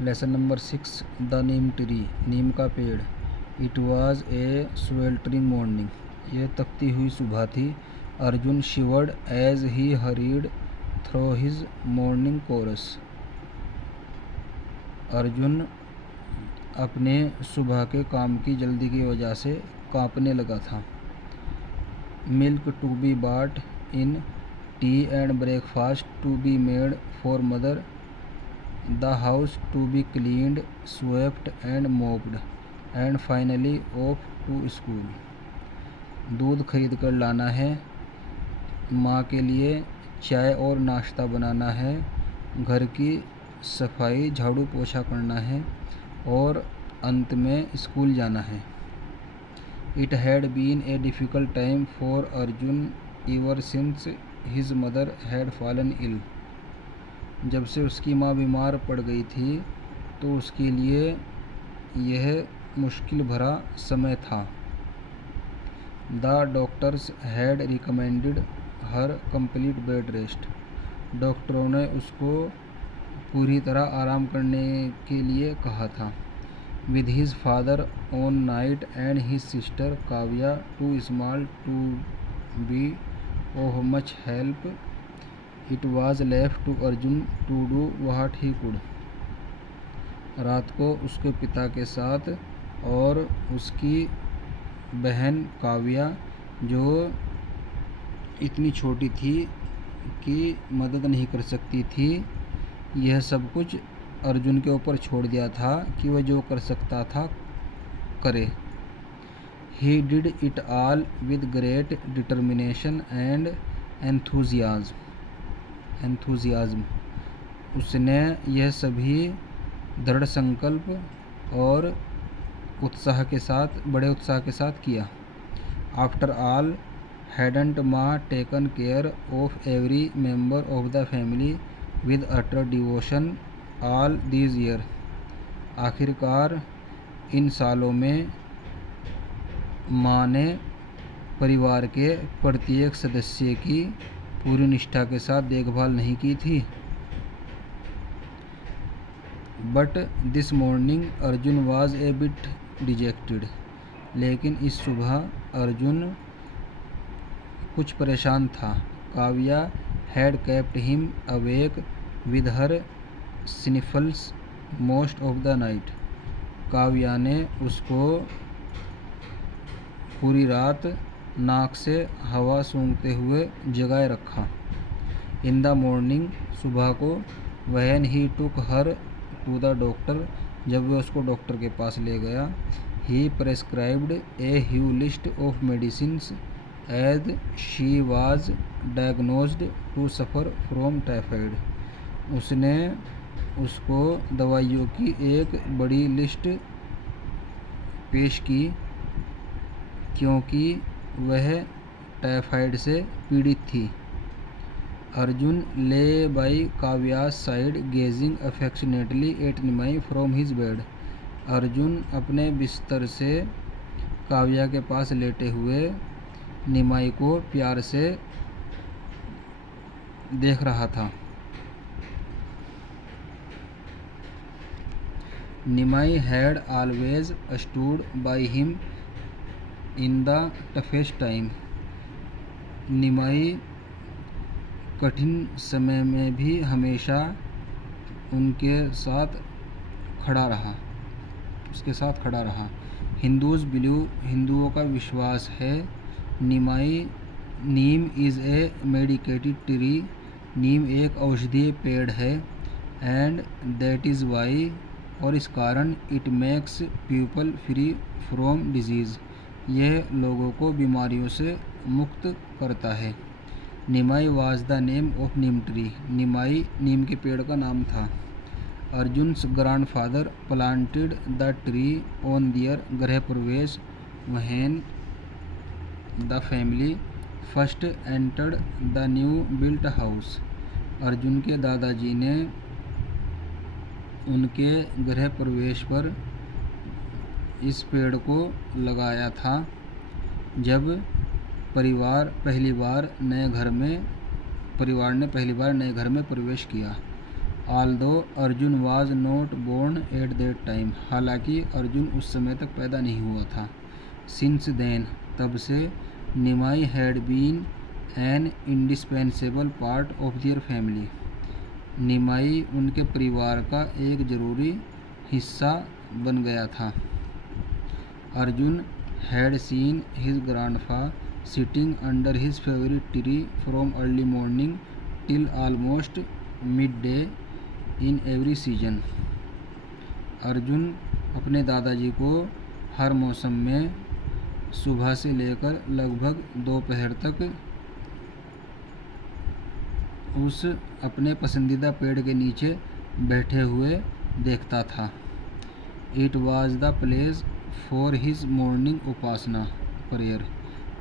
Lesson number 6 the neem tree, नीम का पेड़। It was a sweltering morning, यह तपती हुई सुबह थी। Arjun shivered as he hurried through his morning chores, Arjun अपने सुबह के काम की जल्दी की वजह से कांपने लगा था। Milk to be bought in, tea and breakfast to be made for mother, the house to be cleaned, swept and mopped, and finally off to school. दूध खरीद कर लाना है, माँ के लिए चाय और नाश्ता बनाना है, घर की सफाई झाड़ू पोछा करना है और अंत में स्कूल जाना है। It had been a difficult time for Arjun ever since his mother had fallen ill, जब से उसकी माँ बीमार पड़ गई थी तो उसके लिए यह मुश्किल भरा समय था। The doctors had recommended her complete bed rest, डॉक्टरों ने उसको पूरी तरह आराम करने के लिए कहा था। With his father on night and his sister Kavya too small to be of much help, it was left to Arjun to do what he could. रात को उसके पिता के साथ और उसकी बहन काव्या, जो इतनी छोटी थी कि मदद नहीं कर सकती थी, यह सब कुछ अर्जुन के ऊपर छोड़ दिया था कि वह जो कर सकता था करे। He did it all with great determination and enthusiasm, उसने यह सभी दृढ़ संकल्प और उत्साह के साथ, बड़े उत्साह के साथ किया। आफ्टर ऑल हैडंट माँ taken care of every member of the family with utter devotion all these year, आखिरकार इन सालों में माँ ने परिवार के प्रत्येक सदस्य की पूरी निष्ठा के साथ देखभाल नहीं की थी। But this morning Arjun was a bit dejected, लेकिन इस सुबह अर्जुन कुछ परेशान था। Kavya had kept him awake with her sniffles most of the night, Kavya ने उसको पूरी रात नाक से हवा सूंघते हुए जगाए रखा। इन द मॉर्निंग, सुबह को, when he took her to the doctor, जब वह उसको डॉक्टर के पास ले गया, he prescribed a huge list of medicines as she was diagnosed to suffer from typhoid, उसने उसको दवाइयों की एक बड़ी लिस्ट पेश की क्योंकि वह टाइफाइड से पीड़ित थी। Arjun lay by Kavya's side gazing affectionately at Nimai from his bed, Arjun अपने बिस्तर से काव्या के पास लेटे हुए निमाई को प्यार से देख रहा था। Nimai had always stood by him in the toughest time, Nimai कठिन समय में भी हमेशा उसके साथ खड़ा रहा। हिंदूज़ बिलीव, हिंदुओं का विश्वास है, नीम इज़ ए मेडिकेटेड ट्री, नीम एक औषधीय पेड़ है। एंड दैट इज़ वाई, और इस कारण, it makes people free from disease, यह लोगों को बीमारियों से मुक्त करता है। Nimai was the name of neem tree, Nimai नीम के पेड़ का नाम था। Arjun's grandfather planted the tree on their Griha Pravesh when the family first entered the new built house, Arjun के दादाजी ने उनके गृह प्रवेश पर इस पेड़ को लगाया था जब परिवार ने पहली बार नए घर में प्रवेश किया। Although Arjun was not born at that time, हालांकि अर्जुन उस समय तक पैदा नहीं हुआ था। सिंस देन, तब से, Nimai had been an indispensable part of their family, Nimai उनके परिवार का एक ज़रूरी हिस्सा बन गया था। Arjun had seen his grandpa sitting under his favourite tree from early morning till almost midday in every season. Arjun अपने दादाजी को हर मौसम में सुबह से लेकर लगभग दोपहर तक उस अपने पसंदीदा पेड़ के नीचे बैठे हुए देखता था। It was the place for his morning upasana prayer,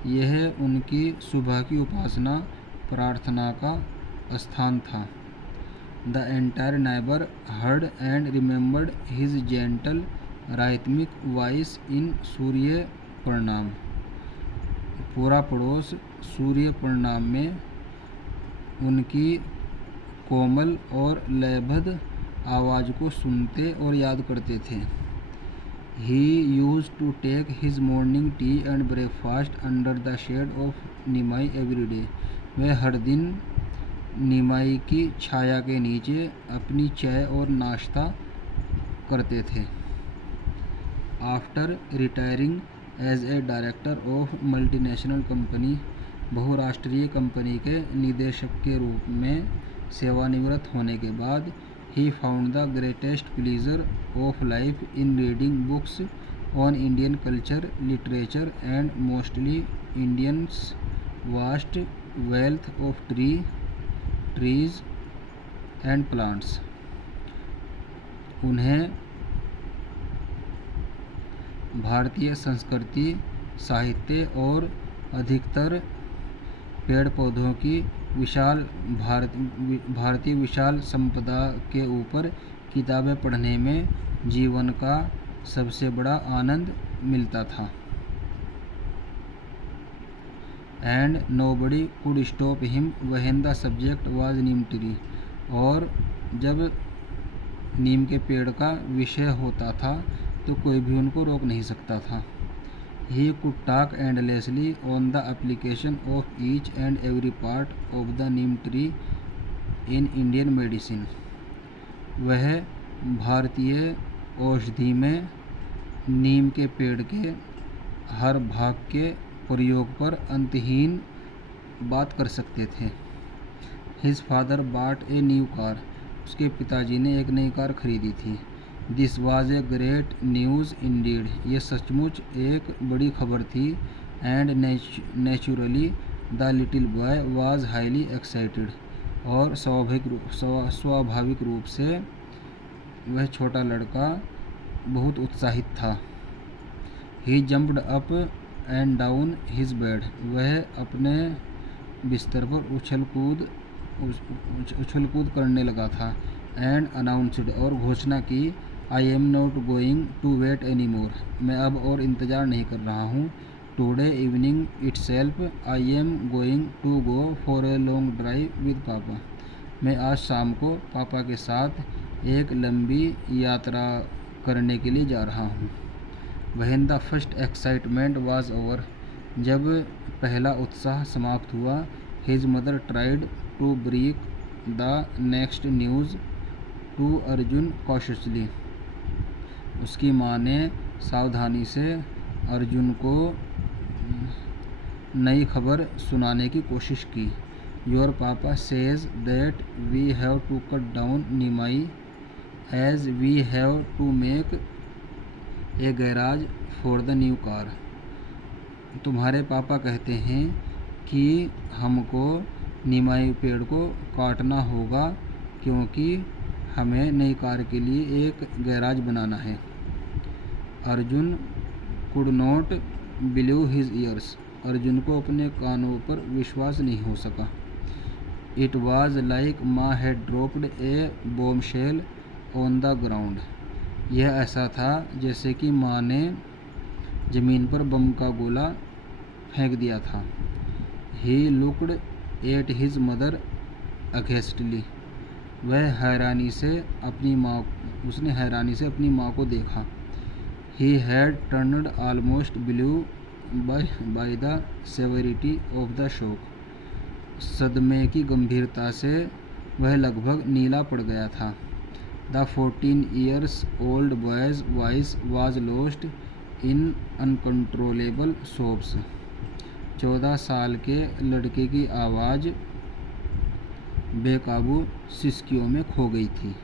यह उनकी सुबह की उपासना प्रार्थना का स्थान था। The entire neighbour heard and remembered his gentle rhythmic voice in Surya Pranam, पूरा पड़ोस सूर्य प्रणाम में उनकी कोमल और लयबद्ध आवाज़ को सुनते और याद करते थे। He use to take his morning tea and breakfast under the shade of Nimai every day, वह हर दिन निमाई की छाया के नीचे अपनी चाय और नाश्ता करते थे। After retiring as a director of multinational company, बहुराष्ट्रीय कंपनी के निदेशक के रूप में सेवानिवृत्त होने के बाद, he found the greatest pleasure of life in reading books on Indian culture, literature and mostly Indians vast wealth of trees and plants. उन्हें भारतीय संस्कृति, साहित्य और अधिकतर पेड़ पौधों की भारतीय विशाल संपदा के ऊपर किताबें पढ़ने में जीवन का सबसे बड़ा आनंद मिलता था। And nobody could stop him when the subject was Neem tree, और जब नीम के पेड़ का विषय होता था तो कोई भी उनको रोक नहीं सकता था। He could talk endlessly on the application of each and every part of the neem tree in Indian medicine. वह भारतीय औषधि में नीम के पेड़ के हर भाग के प्रयोग पर अंतहीन बात कर सकते थे। His father bought a new car. उसके पिताजी ने एक नई कार खरीदी थी। This was a great news Indeed, ये सचमुच एक बड़ी खबर थी। And naturally the little boy was highly excited, और स्वाभाविक रूप से वह छोटा लड़का बहुत उत्साहित था। He jumped up and down his bed, वह अपने बिस्तर पर उछल कूद करने लगा था। एंड अनाउंसड, और घोषणा की, I am not going to wait any more, मैं अब और इंतज़ार नहीं कर रहा हूँ। Today evening itself I am going to go for a long drive with papa, मैं आज शाम को पापा के साथ एक लंबी यात्रा करने के लिए जा रहा हूँ। When the first excitement was over, जब पहला उत्साह समाप्त हुआ, his mother tried to break the next news to Arjun cautiously, उसकी माँ ने सावधानी से अर्जुन को नई खबर सुनाने की कोशिश की। Your papa says that we have to cut down निमाई as we have to make a garage for the new car, तुम्हारे पापा कहते हैं कि हमको निमाई पेड़ को काटना होगा क्योंकि हमें नई कार के लिए एक गैराज बनाना है। Arjun could not believe his years, Arjun को अपने कानों पर विश्वास नहीं हो सका। इट वॉज लाइक माँ had dropped A bombshell on the ground, यह ऐसा था जैसे कि माँ ने ज़मीन पर बम का गोला फेंक दिया था। He looked at his mother aghastly, उसने हैरानी से अपनी माँ को देखा। He had turned almost blue by the severity of the shock. सदमे की गंभीरता से वह लगभग नीला पड़ गया था। The 14 years old boy's voice was lost in uncontrollable sobs. 14 साल के लड़के की आवाज़ बेकाबू सिसकियों में खो गई थी।